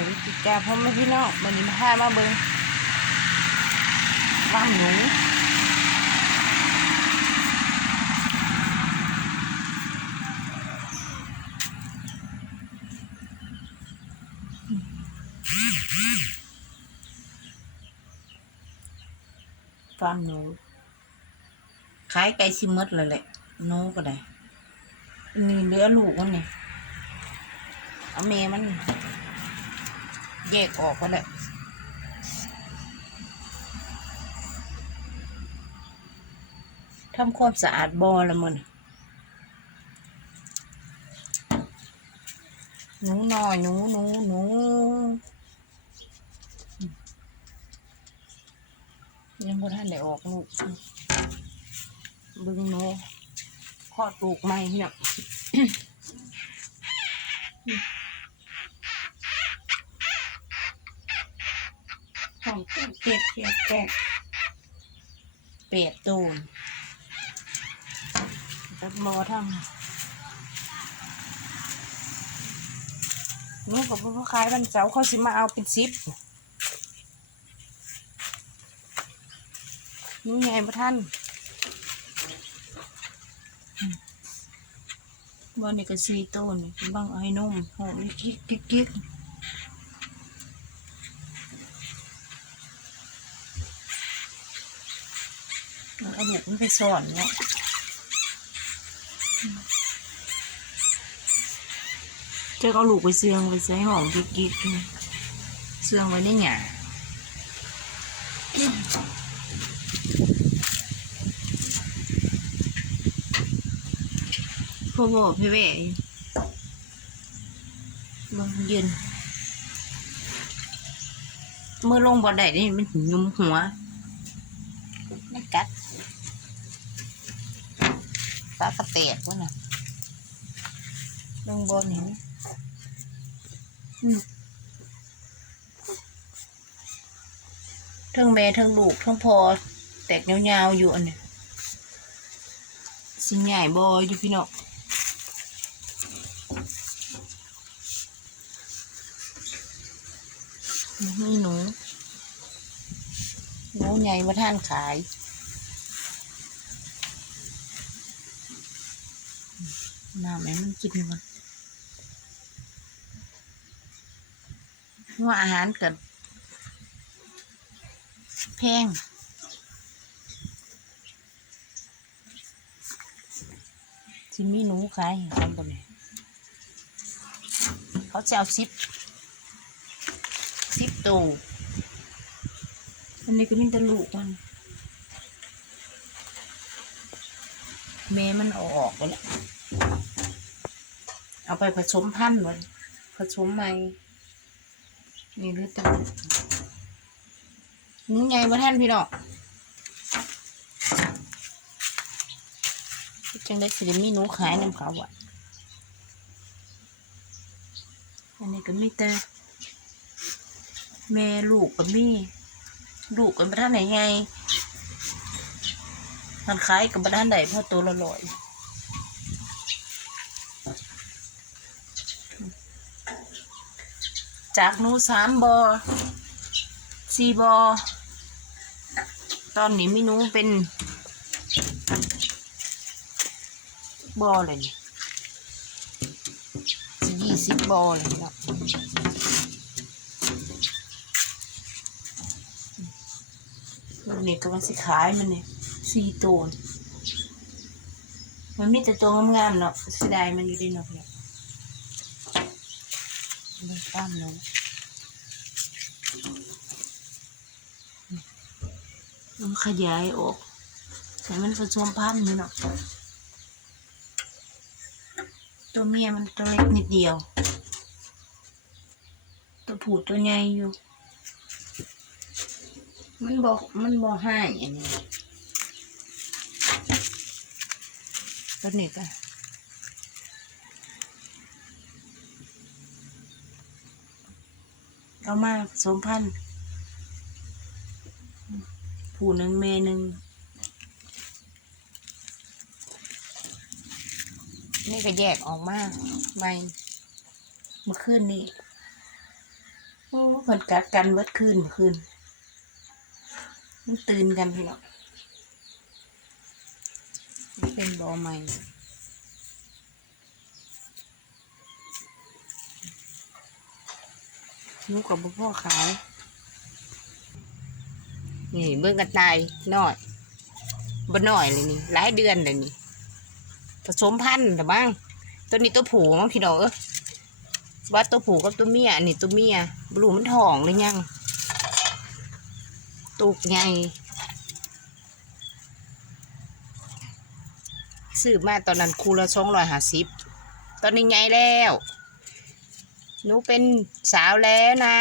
สวัสดีจ้าพ่อแม่พี่น้องวันนี้มาพามาเบิ่งฟาร์มหนูฟาร์มหนูขายไก่ชิมดเลยแหละหนูก็ได้นี่เหลือลูกมันนี่เอาเมมัน แยกออกก็ได้ทำความสะอาดบอละมันหนูน้อยหนูหนูหนูยังบ่ทันได้ออกลูกบึงหนูคลอดลูกใหม่เนี่ย ของเปียกเปียกแกะเปียกตูนตัดบอทำนี่กับผู้ขายวันเสาร์เขาสิมาเอาเป็นซิปนี่ไงพระท่านวันนี้ก็ซีโตูนบ้างเอาให้นุ่มหอมกิ๊กกิ๊กกิ๊ก มันเอาบุกมันไปสอนเนาะเจ้าก็เอาลูกไปเสื่องไปใส่หอมกิ๊กกิ๊กเสื่องไว้ในหยาพ่อพ่อพี่แม่มึงยืนเมื่อลงบ่ได้นี่มันยุมหัวไม่กัด ปลากระเตกวะน่ะลงบนเห็นทั้งแม่ทั้งลูกทั้งพอแตกยาวๆอยู่อันเนี้ยสิใหญ่บอยอยู่พี่น้องนี่หนูหนูใหญ่มาท่านขาย น้ำแม่มันกินมันว่าอาหารเกิดแพงที่มีหนูขายให้คนบนนี้เขาจะเอาซิปซิปตูอันนี้ก็มีแตลูกมันเมมันอออกไปแล้ว เอาไปผสมพันธุ์ไว้ผสมใหม่นี่หรือตัวนี่ไงมาท่านพี่น้องจังได้สิมีหนูขายน้ำเขาอะอันนี้ก็มีแต่แม่ลูกกับมีลูกกับมาท่านไหนไงมันขายกับมาท่านไหนเพราะตัวละร้อย จากหนูสามบอสี่บอตอนนี้มีหนูเป็นบอเลยสิยี่สิบบอเลยเนาะวันนี้ก็มันสิขายมันเนี่ยสี่ตัวมันมีแต่ตัวงามๆเนาะเสียดายมันอยู่ดีเนาะเนี่ย มันตั้มเนาะมันขยายออกแต่มันผสมพันธุ์นี่เนาะตัวเมียมันตัวเล็กนิดเดียว ตัวผู้ตัวใหญ่อยู่ มันบอกมันบอกให้อันนี้ตัวนี้ก็ เอามาผสมพันธุ์ผู้หนึ่งเมหนึ่งนี่ก็แยกออกมาใหม่เมื่อคืนนี้โอ้เพิ่นกัดกันเวิดคืนเมื่อคืนมันตื่นกันพี่น้องมันเป็นบอใหม่ หนูกับพ่อขาย นี่เบิ่งกันตายน้อยบ่น้อยเลยนี่ หลายเดือนเลยนี่ ผสมพันธุ์แต่บ้างตัวนี้ตัวผูมั้งพี่น้องเอ้ยว่าตัวผูกับตัวเมียนนี้ตัวเมียบลูมันท้องหรือยังตุกใหญ่ซื้อมาตอนนั้นคูละสองร้อยห้าสิบ ตอนนี้ใหญ่แล้ว หนูเป็นสาวแล้วนะ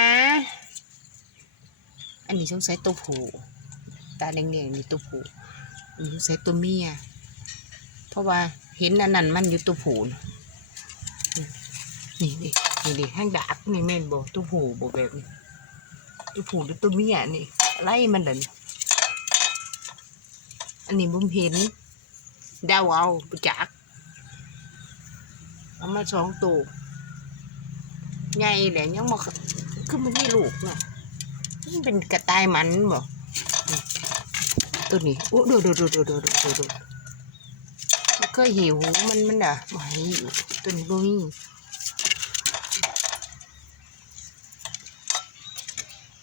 อันนี้สงสัยตัวผูตาแดงๆนี่ตัวผูอันนี้สงสัยตัวเมีย เพราะว่าเห็นอันนั้นมันอยู่ตัวผูน่ะนี่นี่นี่ดิห้างดักนี่แม่นบ่ตัวผูบ่แบบนี้ตัวผูหรือตัวเมียนี่ไล่มันเด่นอันนี้บุ้มเห็นดาวเอาปจักเอามาสองตัว ใหญ่แหละยังบอกคือมันมีลูกเนาะมันเป็นกระต่ายมันบ่ตัวนี้โอ้ดูดูดูดูดูดูดูมัเคยหิวมันมันอะไม่หิวตัวนี้บ่มี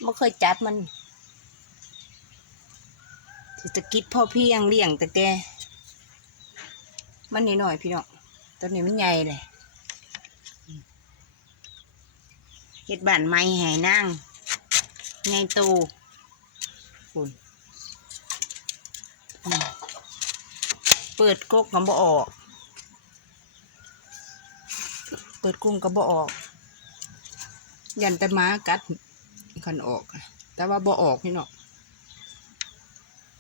ไม่เคยจับมันจะกิดพ่อพี่ยังเลี้ยงแต่แกมันนิดหน่อยพี่น้องตัวนี้มันใหญ่เลย เฮ็ดบ้านไม้ให้นั่งใหญ่โตคุณเปิดกกก็บ่ออก เปิดกุ้งก็บ่ออก ยันแต่ม้ากัดคันออก แต่ว่าบ่ออกพี่เนาะ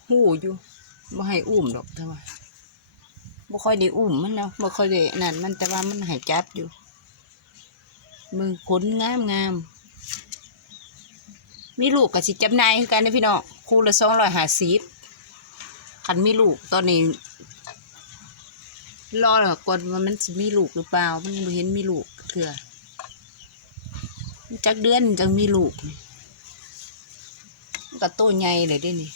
หูอยู่บ่ให้อุ้มดอกแต่ว่าบ่ค่อยได้อุ้มมันเนาะบ่ค่อยได้นั่นมันแต่ว่ามันให้จับอยู่ มือขนงามงาม มีลูกกับสิจำนายคือกันนะพี่เนาะคู่ละสองร้อยห้าสิบคันมีลูกตอนนี้รอหรอกว่ามันสิมีลูกหรือเปล่า มันเห็นมีลูกเถื่อจักเดือนจังมีลูกนี่มันก็โตใหญ่เลยเด้นี่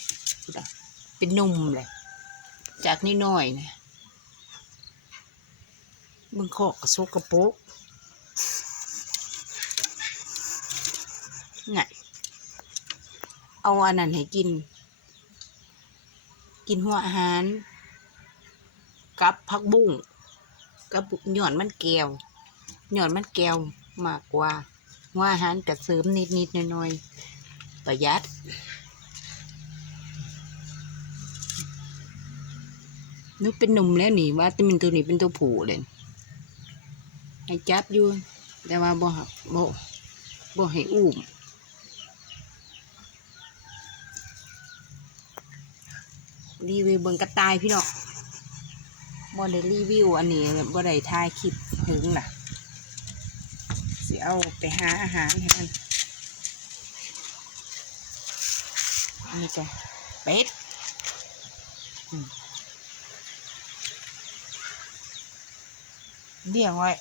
เป็นหนุ่มเลย จากนี่น้อยนะมึงขอกกระโซกกระโปก ไงเอาอันนั้นให้กิน กินหัวอาหาร กับผักบุ้งกับหย่อนมันแก้วหย่อนมันแก้วมากกว่าว่าอาหารกระเสริมนิดนิดๆหน่อยๆประหยัดนึกเป็นหนุ่มแล้วนี่ว่าที่มันตัวนี้เป็นตัวผู้เลยให้จับอยู่ แต่ว่าบ่หักบ่บ่ให้อุ้ม รีวิวเบิ่งกระต่ายพี่น้องบ่ได้รีวิวอันนี้บ่ได้ถ่ายคลิปถึงน่ะสิเอาไปหาอาหารให้มันนนี้จ้ะเป็ดเลี้ยงไว้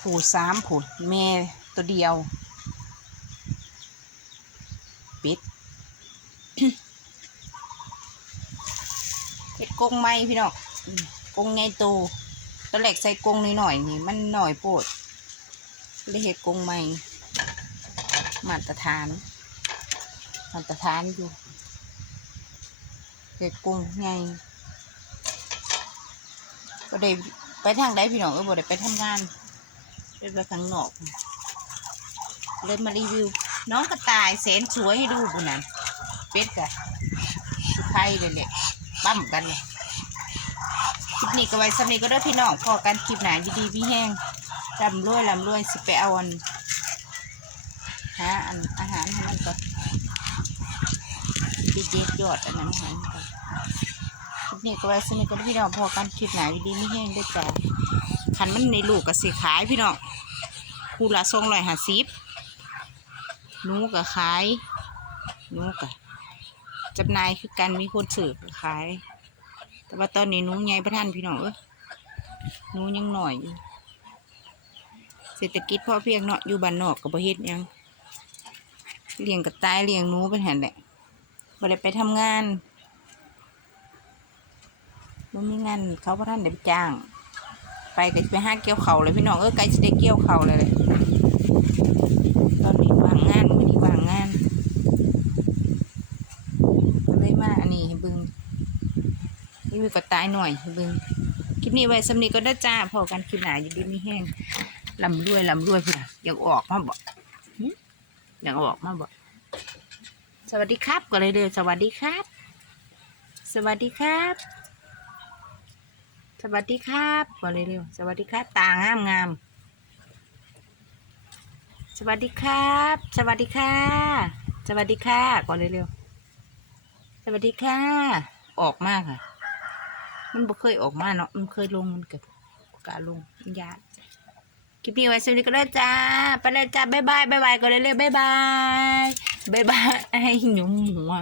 ผูสามผูแม่ตัวเดียวเป็ด เห็ด กงไม้พี่น้องกรงไงโตตอนแรกใส่กรงหน่อยนี่มันหน่อยโปดเลยเห็ดกงไม้มาตรฐาน มาตรฐานอยู่เห็ดกงไงก็ได้ไปทางใดพี่น้องเออบ่ได้ไปทำงานไปไปข้างนอกเลยมารีวิว น้องกระต่ายแสนสวยให้ดูบุญนั้นเป็ดกะสุไทยเลยแหละปั้มกันเลยคลิปนี้ก็ไว้สำนีก็เด้พี่น้องพอกันคลิปหนาดีๆพี่แห้งลำรวยลำรวยสิไปเอาอันหาอันอาหารให้มันก่อนดีเด็ดยอดอันนั้นให้มันก่อนคลิปนี้ก็ไว้สำนีก็เด้พี่น้องพอกันคลิปหนาดีๆพี่แห้งได้จ้าขันมันในลูกก็สิขายพี่น้องคู่ละสองร้อยห้าสิบนูก็ขายนูก็ จำหน่ายคือกันมีคนสืบขาย แต่ว่าตอนนี้หนูใหญ่ประท่านพี่น้องเอ้ยหนูยังหน่อย เศรษฐกิจพ่อเพียงเนาะอยู่บ้านนอกก็บ่เฮ็ดหยังเลี้ยงกระต่ายเลี้ยงนูเป็นหันแหละบ่ได้ไปทำงานบ่มีงานเขาบ่ทันได้ไปจ้าง ไปก็ไปห้าเกี่ยวเขาเลยพี่น้องเออไกลสิได้เกี่ยวเขาเลยเลยตอนนี้ว่างงานมื้อนี้ว่างงาน ก็เลยมาอันนี้ให้เบึง นี่มีกระต่ายหน่อยให้เบึงคลิปนี้ไว้สำนีก็ได้จ้าพอกันคลิปหนาอยู่ดีไม่แห้งลำด้วยลำด้วยพี่นะอยากออกมาบอกอยากออกมาบอกสวัสดีครับก็เลยเดินสวัสดีครับ สวัสดีครับ สวัสดีครับก็เลยเร็วสวัสดีครับ ตางามงามสวัสดีครับ สวัสดีค่ะ สวัสดีค่ะก่อนเร็วๆสวัสดีค่ะ ออกมากค่ะ มันบ่เคยออกมาเนาะมันเคยลงมันเกิดกาลงมันยากคลิปนี้ไว้สวัสดีก็ได้จ้า ไปเลยจ้าบ๊ายบายบ๊ายบายก็เลยเร็วบ๊ายบายบ๊ายบายให้หนุ่มหัว